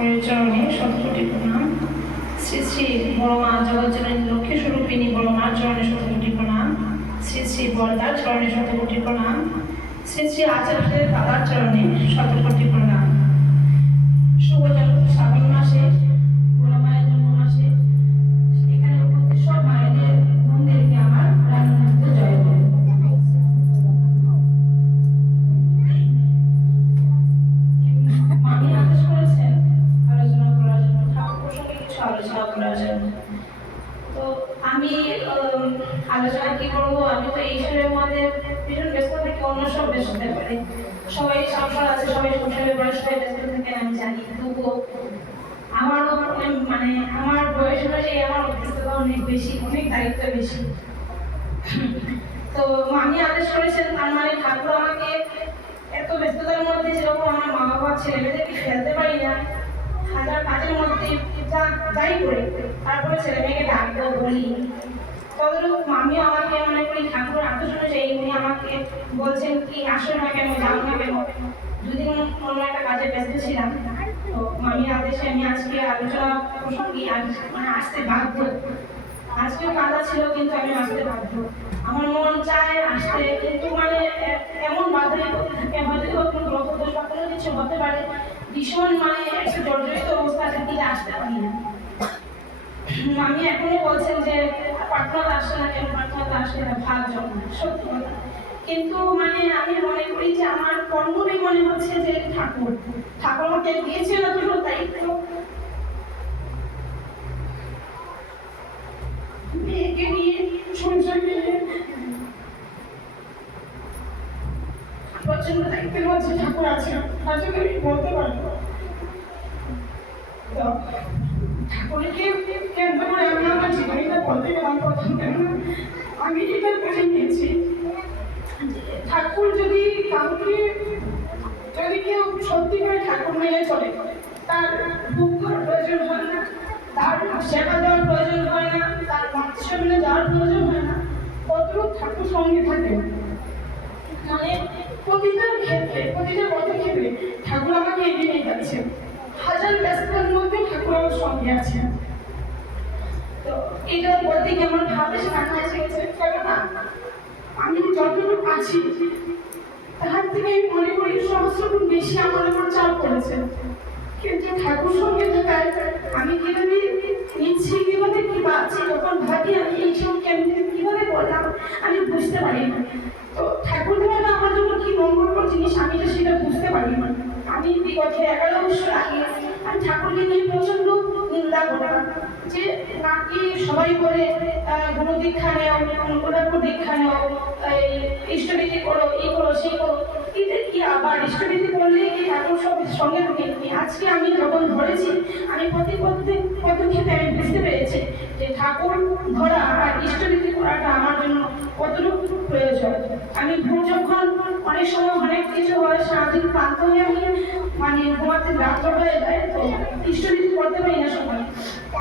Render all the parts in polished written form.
ঠাকুরের চরণে শতকোটি প্রণাম। শ্রী শ্রী বড় মা জগজ্জননী লক্ষ্মী স্বরূপিণী বড় মার চরণে শতকোটি প্রণাম। শ্রী শ্রী বরদার চরণে শতকোটি প্রণাম। শ্রী শ্রী আচার্যের দাদার চরণে শতকোটি প্রণাম। শুভ শ্রাবণ মাসে বড় মায়ের জন্ম মাসে এখানে উপস্থিত সব মায়েদের মন্দিরকে আমার রানীমূর্তি জয় করে। মামি আদেশ করেছেন আলোচনা করার জন্য, ঠাকুর প্রসঙ্গে কিছু আলোচনা করার জন্য। তো আমি আলোচনা কি করবো, আমি তো ঈশ্বরের মধ্যে ভীষণ ব্যস্ত থাকি, অন্য সব ব্যস্ত থাকতে সবাই সংসার আছে, সবাই সংসারের বয়স সবাই ব্যস্ত থাকেন আমি জানি, তবুও আমারও মানে আমার বয়স অনুযায়ী আমার অভ্যস্ততা অনেক বেশি, অনেক দায়িত্ব বেশি। তো মামি আদেশ করেছেন, তার মানে ঠাকুর আমাকে এত ব্যস্ততার মধ্যে, যেরকম আমার মা বাবা ছেলে মেয়েদেরকে ফেলতে পারি না, হাজার কাজের মধ্যে যাই করে তারপরে ছেলে মেয়েকে ডাকবো বলি, ততটুকু মামি আমাকে মনে করি ঠাকুর আদেশ অনুযায়ী উনি আমাকে বলছেন কি আসো না কেন, যাও না কেন। যদি অন্য একটা কাজে ব্যস্ত ছিলাম, তো মামির আদেশে আমি আজকে আলোচনা প্রসঙ্গে মানে আসতে বাধ্য। আজকেও কাদা ছিল কিন্তু আমি আসতে বাধ্য, আমার মন চায় আসতে, কিন্তু মানে এমন বাধাই করতে থাকে, হয়তো কোনো গ্রহদোষ বা কোনো কিছু হতে পারে, ভীষণ মানে একটা জর্জরিত অবস্থা থেকে আসতে পারি না। আমি এখনো বলছেন যে প্রার্থনাতে আসে না কেন, প্রার্থনাতে আসে না, ভাগ জন্ম, সত্যি কথা। কিন্তু মানে আমি মনে করি যে আমার কর্মই মনে হচ্ছে যে ঠাকুর ঠাকুর আমাকে দিয়েছে না দুটো দায়িত্ব, মেয়েকে নিয়ে সংসার নিয়ে প্রচন্ড দায়িত্বের মধ্যে ঠাকুর আছে, তার জন্য আমি বলতে পারবো। তো ঠাকুরকে কেন্দ্র করে আমি আমার জীবনীটা বলতে গেলাম প্রথম, কেননা আমি এটা বুঝে নিয়েছি ঠাকুর যদি কাউকে, যদি কেউ সত্যি করে ঠাকুর মেনে চলে, তার ভোগ করার প্রয়োজন হয় না, তার সেবা দেওয়ার প্রয়োজন হয় না, তার মাতৃসম্মানে যাওয়ার প্রয়োজন হয় না, কতটুকু ঠাকুর সঙ্গে থাকে, মানে প্রতিটা ক্ষেত্রে প্রতিটা পদক্ষেপে ঠাকুর আমাকে এগিয়ে নিয়ে যাচ্ছে, হাজার ব্যস্ততার মধ্যে ঠাকুর আমার সঙ্গে আছে। তো এটা বলতে গিয়ে আমার ভাবে সামনে এসে গেছে, কেননা আমি যতটুকু আছি তার থেকে আমি মনে করি সহস্রগুণ বেশি আমার উপর চাপ পড়েছে, কিন্তু ঠাকুর সঙ্গে থাকায় আমি কিভাবে নিচ্ছি, কিভাবে কি পাচ্ছি, যখন ভাবি আমি এইসব কিভাবে করলাম আমি বুঝতে পারি না। তো ঠাকুর দেওয়াটা আমার জন্য কি মঙ্গলকর জিনিস আমি তো সেটা বুঝতে পারি না। আমি বিগত 11 বছর আগে আমি ঠাকুরকে নিয়ে প্রচন্ড নিন্দা করতাম, যে নাকি সবাই বলে গুরু দীক্ষা নেও, অনুকূলাপুর দীক্ষা নেও, ইষ্টবিধি করো, এই করো সেই করো, এটা কি আবার ইষ্টবিধি করলে কি ঠাকুর সব সঙ্গে ঢুকে? আজকে আমি যখন ধরেছি, আমি পদক্ষেপে আমি বুঝতে পেরেছি যে ঠাকুর ধরা আর ইষ্টবিধি করাটা আমার জন্য কতটুকু প্রয়োজন। আমি যখন অনেক সময় অনেক কিছু হয়, সারাদিন ক্লান্ত হয়ে আমি মানে ঘুমাতে রাত্র হয়ে যায়, তো ইষ্টবিধি করতে পারি না সময়,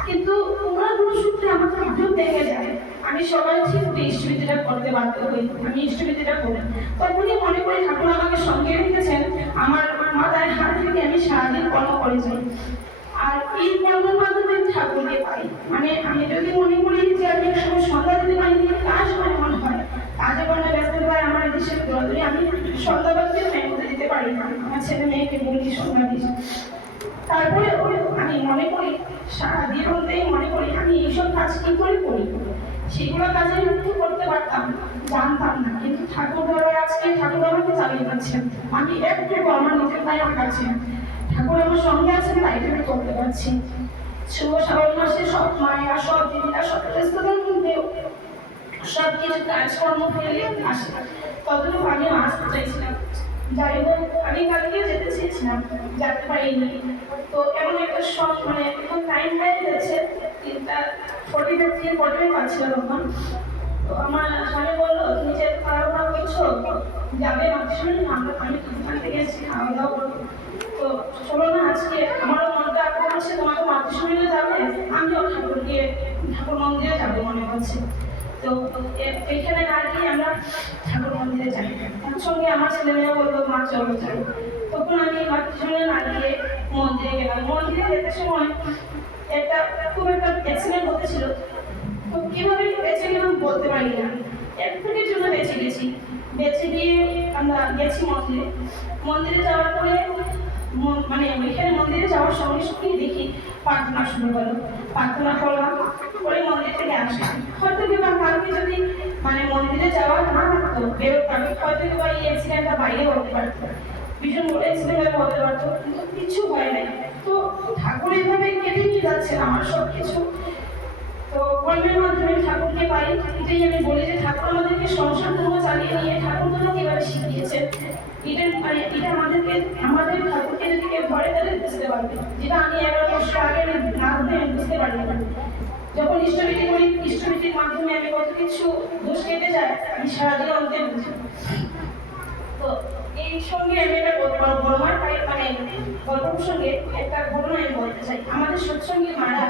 কিন্তু ওনার কোনো সূত্রে আমাকে উদ্যোগ দেখে যায়, আমি সবাই ঠিক ইষ্টবিধিটা করতে বাধ্য হই, আমি ইষ্টবিধিটা করি। তখনই মনে করি ঠাকুর আমাকে সঙ্গে রেখেছেন, আমার মাথায় হাত থেকে আমি সারাদিন কর্ম করে যাই, আর এই কর্মের মাধ্যমে ঠাকুরকে পাই। মানে আমি যদি মনে করি যে আমি এক সময় সন্ধ্যা দিতে পারি, কার সময় মনে হয় কাজে কর্মে ব্যস্ত হয় আমার দেশের দৌড়াদৌড়ি, আমি সন্ধ্যাবাদকে মেঘতে দিতে পারি না, আমার ছেলে মেয়েকে বলি সন্ধ্যা দিই। তারপরে আমি মনে করি সারাদিন মধ্যেই মনে করি আমি এইসব কাজ কি করে করি, সেগুলো কাজে আমি করতে পারতাম, জানতাম না, কিন্তু ঠাকুর ধরে আজকে ঠাকুর আমাকে চালিয়ে যাচ্ছেন, আমি একটু আমার নিজের পায়ে আঁকাচ্ছি, ঠাকুর আমার সঙ্গে আছেন, তাই আমি করতে পারছি। শুভ শ্রাবণ মাসে সব মায়েরা সব দিদিরা সব ব্যস্ততার মধ্যেও সব কিছু কাজকর্ম ফেলে আসে, ততটুকু আমিও আসতে চাইছিলাম। যাই হোক, আমি কালকে যেতে চেয়েছিলাম, যেতে পারিনি। তো এমন একটা সব মানে এখন টাইম হয়ে গেছে, 3:45 থেকে 45 পাচ্ছিল তখন। তো আমার স্বামী বললো, তুমি যে খাওয়া করছো যাবে মাতৃসম্মানে, আমি দোকান থেকে এসেছি খাওয়া দাওয়া করবো, তো চলো না আজকে আমারও মনটা আগ্রহ আছে, তোমাকে মাতৃসম্মানে যাবে, আমিও ঠাকুর মন্দিরে যাবো মনে হচ্ছে। তো এখানে না গিয়ে আমরা ঠাকুর মন্দিরে যাই, তার সঙ্গে আমার ছেলেমেয়েরা বললো মা চলো যাই। তো তখন আমি মাটির সঙ্গে না গিয়ে মন্দিরে গেলাম। মন্দিরে যেতে সময় খুব একটা অ্যাক্সিডেন্ট হতেছিল। তো কিভাবে বেঁচে গেলাম বলতে পারি না, একটুকের জন্য বেঁচে গেছি। বেঁচে গিয়ে আমরা গেছি মন্দিরে। মন্দিরে যাওয়ার পরে মানে ওইখানে মন্দিরে যাওয়ার সঙ্গে সঙ্গে দেখি প্রার্থনা শুরু হলো। প্রার্থনা করলাম, করে মন্দির থেকে আসলাম। হয়তো কিংবা কালকে যদি মানে মন্দিরে যাওয়া না থাকতো, বেরোতাম, হয়তো কিংবা এই অ্যাক্সিডেন্টটা বাইরে হতে পারতো, ভীষণ বড় অ্যাক্সিডেন্ট হতে পারতো, কিন্তু কিছু হয় নাই। তো ঠাকুর এইভাবে কেটে নিয়ে যাচ্ছে আমার সব কিছু। তো কর্মের মাধ্যমে ঠাকুরকে পাই। এটাই আমি বলি যে ঠাকুর আমাদেরকে সংসার ধর্ম চালিয়ে নিয়ে ঠাকুর ধর্ম কিভাবে শিখিয়েছে, এটা আমাদের ঠাকুরকে যদি কেউ ঘরে তাহলে বুঝতে পারবে, যেটা আমি 11 বছর আগে না ধরে আমি বুঝতে পারি না। যখন ইষ্টভীতি করি, ইষ্টভীতির মাধ্যমে আমি কত কিছু দোষ কেটে যায় আমি সারাদিন অন্তে বুঝি। তো এই সঙ্গে আমি একটা বড়মার মানে গল্প প্রসঙ্গে একটা ঘটনা আমি বলতে চাই। আমাদের সৎসঙ্গী মারা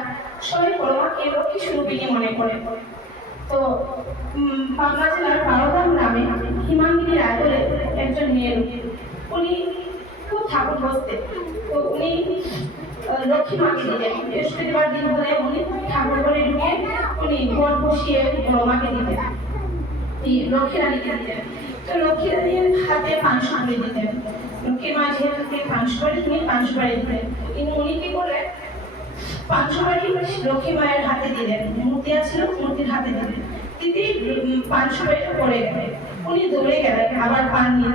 সবাই বড়মাকে লক্ষ্মী স্বরূপিণী মনে করে। তো পাবনা জেলার বারোদাম গ্রামে হিমাঙ্গিনী রায় বলে একজন মেয়ে, উনি খুব ঠাকুর বসতেন। তো উনি লক্ষ্মী মাকে দিতেন। বৃহস্পতিবার দিন হলে উনি ঠাকুর ঘরে ঢুকে উনি গড় বসিয়ে বড়মাকে দিতেন, লক্ষ্মী রানীকে দিতেন। তো লক্ষ্মী রানীর হাতে পাঁচ সঙ্গে দিতেন। লক্ষ্মী মা যেহেতু পাঁচ করে উনি পাঁচ বাড়ি দিতেন। কিন্তু উনি কি করলেন, পাঁচ বাড়ি লক্ষ্মী মায়ের হাতে দিলেন, মূর্তি আছিল মূর্তির হাতে দিলেন। দিদি পাঁচ বাড়িটা পড়ে গেলেন। উনি দৌড়ে গেলেন আবার পান নিয়ে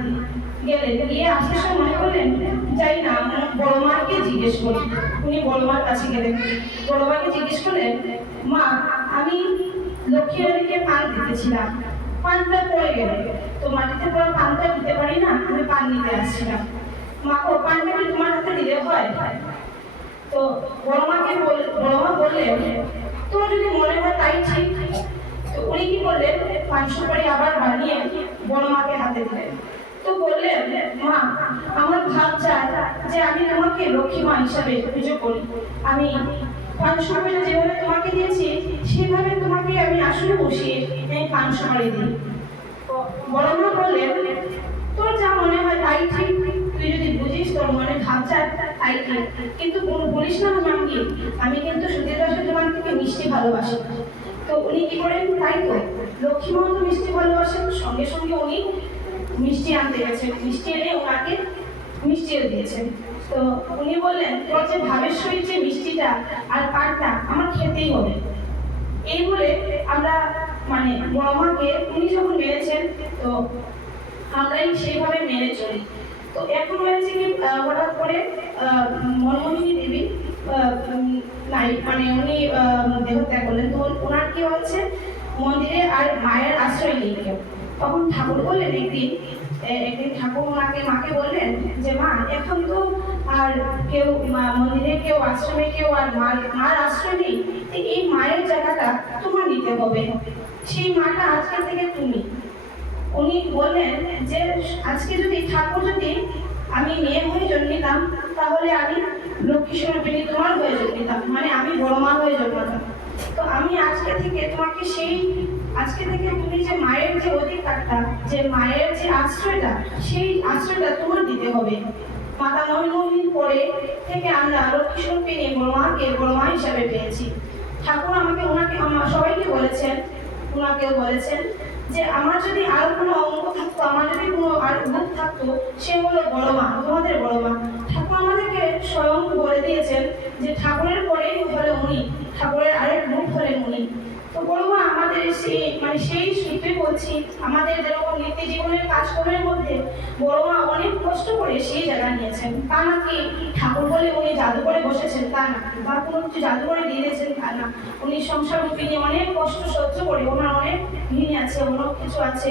গেলেন। গিয়ে আসার সময় মনে করলেন যাই না বড়মাকে জিজ্ঞেস করি। উনি বড়মার কাছে গেলেন, বড়মাকে জিজ্ঞেস করলেন, মা আমি লক্ষ্মী রানীকে পান দিতেছিলাম, পানটা পড়ে গেল, তো মাটিতে পড়া পানটা দিতে পারি না, আমি পান নিতে আসছিলাম। মা ও পানটা কি তোমার হাতে দিলে হয়? তো বড়মা বললেন তোর যদি মনে হয় তাই ঠিক। তো উনি কি করলেন, 500 করে আবার বানিয়ে বড়মাকে হাতে দিলেন। তো বললেন, মা আমার ভাব চায় যে আমি তোমাকে লক্ষ্মী মা হিসাবে পুজো করি। আমি 500 করে যেভাবে তোমাকে দিয়েছি সেভাবে তোমাকে আমি আসলে বসিয়ে 500 করে দিই। তো বড়মা বললেন, তোর যা মনে হয় তাই ঠিক, তুই যদি বুঝিস তোর মনে ভাব চায় তাই ঠিক, কিন্তু বলিস না মামকি আমি কিন্তু সুধীর দাসের দোকান থেকে মিষ্টি ভালোবাসি। তো উনি কি করেন, তাই তো লক্ষ্মী মা তো মিষ্টি ভালোবাসেন। সঙ্গে সঙ্গে উনি মিষ্টি আনতে গেছেন, মিষ্টি এনে ওনাকে মিষ্টিও দিয়েছেন। তো উনি বললেন, তোর যে ভাবের সহিত যে মিষ্টিটা আর পানটা আমার খেতেই হবে। এই বলে আমরা মানে বড়মাকে উনি যখন মেরেছেন, তো আমরাই সেইভাবে মেনে চলি। তো এখন হয়েছে কি, হঠাৎ করে মনমোহিনী দেবী নাই মানে উনি দেহত্যাগ করলেন। তো ওনার কি হচ্ছে, মন্দিরে আর মায়ের আশ্রয় নেই কেউ। তখন ঠাকুর বললেন একদিন ঠাকুর মাকে বললেন যে মা এখন তো আর কেউ মন্দিরে কেউ আশ্রমে কেউ আর মার আশ্রয় নেই, এই মায়ের জায়গাটা তোমার নিতে হবে, সেই মাটা আজকে থেকে তুমি। উনি বললেন যে আজকে যদি ঠাকুর যদি আমি মেয়ে হয়ে জন্মিতাম তাহলে আমি লক্ষ্মী স্বরূপিণী তোমার হয়ে জন্মিতাম, মানে আমি বড় মা হয়ে জন্মাতাম। তো আমি আজকে থেকে তোমাকে আজকে থেকে তুমি যে মায়ের যে অধিকারটা, যে মায়ের যে আশ্রয়টা, সেই আশ্রয়টা তোমার দিতে হবে। মাতা মনমোহিনীর পরে থেকে আমরা লক্ষ্মী স্বরূপিণী বড় মা হিসাবে পেয়েছি। ঠাকুর ওনাকে সবাইকে বলেছেন, ওনাকেও বলেছেন যে আমার যদি আর কোনো অঙ্গ থাকতো, আমার যদি কোনো আর রূপ থাকতো, সে হলো বড় মা, তোমাদের বড় মা। ঠাকুর আমাদেরকে স্বয়ং বলে দিয়েছেন যে ঠাকুরের পরেই হলো উনি, ঠাকুরের আরেক রূপ হলেন উনি। তো বড় মা আমাদের সেই সূত্রে বলছি, আমাদের যেরকম নিত্য জীবনের কাজকর্মের মধ্যে বড় মা অনেক কষ্ট করে সেই জায়গা নিয়েছেন। তা নাকি ঠাকুর বলে উনি জাদু করে বসেছেন তা না, বা কোনো কিছু জাদু করে দিয়ে দিয়েছেন তা না। উনি সংসার রূপিণী অনেক কষ্ট সহ্য করে, ওনার অনেক ভিড় আছে, অনেক কিছু আছে,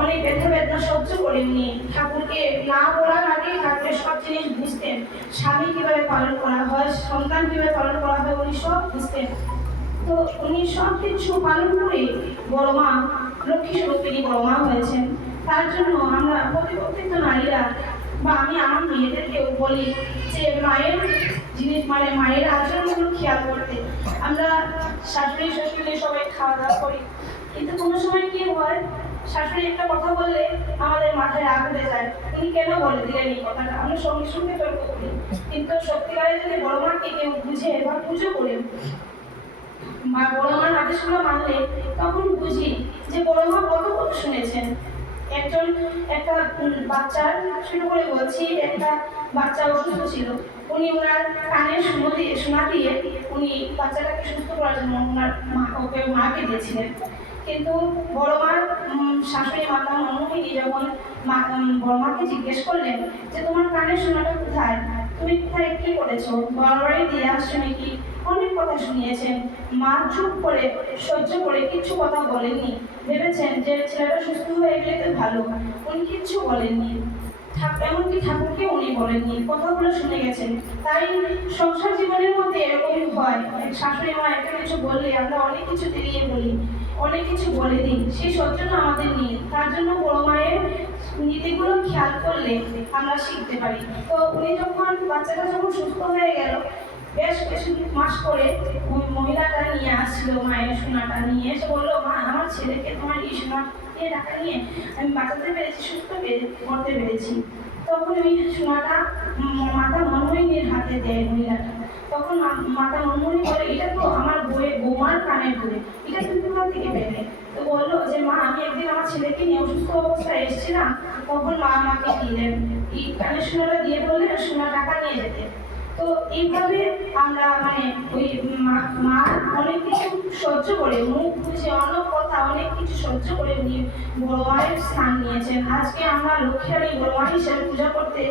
অনেক বেদনা সহ্য করে উনি ঠাকুরকে না বলার আগে ঠাকুরের সব জিনিস বুঝতেন। স্বামী কিভাবে পালন করা হয়, সন্তান কিভাবে পালন করা হয়, উনি সব বুঝতেন। তো উনি সব কিছু পালন করে বড় মা লক্ষ্মী স্বরূপিণী বড় মা হয়েছেন। তার জন্য আমরা প্রত্যেকটা নারীরা বা আমি আমার মেয়েদেরকেও বলি যে মায়ের জিনিস মানে মায়ের আচরণগুলো খেয়াল করতে। আমরা শাশুড়ি শ্বশুরে সবাই খাওয়া দাওয়া করি, কিন্তু কোনো সময় কি হয় শাশুড়ি একটা কথা বললে আমাদের মাথায় রাগ উঠে যায়, তিনি কেন বলে দিলেন এই কথাটা, আমরা সঙ্গে সঙ্গে তর্ক করি। কিন্তু সত্যিকারে যদি বড় মাকে কেউ বুঝে বা পুজো করে বা বড় মার আদেশগুলো মানলে, তখন বুঝি যে বড় মা কত কথা শুনেছেন। একটা বাচ্চার, শুরু করে বলছি, একটা বাচ্চা অসুস্থ ছিল। উনি ওনার কানে শোনা দিয়ে উনি বাচ্চাটাকে সুস্থ করার জন্য ওনার মাকে দিয়েছিলেন। কিন্তু বড় মার শাশুড়ি মাতা মনমোহিনী যখন বড় মাকে জিজ্ঞেস করলেন যে তোমার কানের শোনাটা কোথায়, তুমি কোথায় কি করেছো, বারবারই দিয়ে আসছো নাকি, অনেক কথা শুনিয়েছেন। মা চুপ করে সহ্য করে কিছু কথা বলেননি, ভেবেছেন যে ছেলেটা সুস্থ হয়ে গেলে তো ভালো। উনি কিচ্ছু বলেননি, এমনকি ঠাকুরকে উনি বলেননি, কথাগুলো শুনে গেছেন। তাই সংসার জীবনের মধ্যে এরকমই হয়, শাশুড়ি মা একটা কিছু বললে আমরা অনেক কিছু এড়িয়ে বলি, অনেক কিছু বলে দিই, সেই সহ্যটা আমাদের নেই। তার জন্য বড় মায়ের নীতিগুলো খেয়াল করলে আমরা শিখতে পারি। তো উনি যখন বাচ্চাটা যখন সুস্থ হয়ে গেল, বেশ কিছু মাস পরে ওই মহিলাটা নিয়ে আসছিল মায়ের সোনাটা, নিয়ে এসে বললো, মা আমার ছেলেকে তোমার এই সোনা দিয়ে টাকা নিয়ে আমি বাঁচাতে পেরেছি, সুস্থ করতে পেরেছি। তখন ওই সোনাটা মাতা মনমোহিনীর হাতে দেয় মহিলাটা। তখন মাতা মনমোহিনী বলে, এটা তো আমার বৌমার কানের দুলে, এটা তুমি কোথা থেকে পেলে? তো বললো যে মা, আমি একদিন আমার ছেলেকে নিয়ে অসুস্থ অবস্থায় এসেছিলাম, তখন মা আমাকে দিলেন এই কানের সোনাটা, দিয়ে বললেন সোনা টাকা নিয়ে যেতে। তো এইভাবে আমরা মানে ওই মা অনেক কিছু সহ্য করে, মুখ বুঝে অনেক কথা অনেক কিছু সহ্য করে উনি বড় মায়ের স্থান নিয়েছেন। আজকে আমরা লক্ষ্মী বড় মা হিসেবে পূজা করতে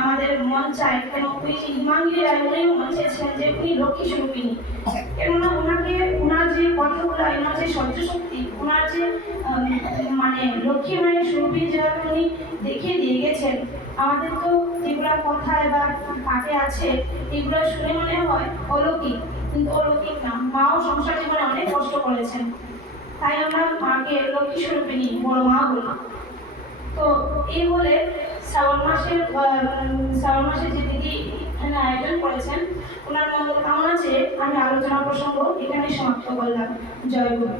আমাদের মন চায়, কেন ওই যে হিমাঙ্গী রায় উনিও মন চেয়েছেন যে উনি লক্ষ্মী স্বরূপিনী। কেননা ওনাকে, ওনার যে কথাগুলো, ওনার যে সহ্য শক্তি, ওনার যে মানে লক্ষ্মী মায়ের স্বরূপিনী যেভাবে উনি দেখিয়ে দিয়ে গেছেন, আমাদের তো যেগুলো কথায় বা পাঠে আছে এগুলো শুনে মনে হয় অলৌকিক, কিন্তু অলৌকিক না, মাও সংসার জীবনে অনেক কষ্ট করেছেন। তাই আমরা মাকে লক্ষ্মী স্বরূপিনী বড় মা বলি। তো এই বলে শ্রাবণ মাসের যে দিদি এখানে আয়োজন করেছেন, ওনার মঙ্গল কামনা চেয়ে আমি আলোচনা প্রসঙ্গ এখানে সমাপ্ত করলাম। জয় গুরু।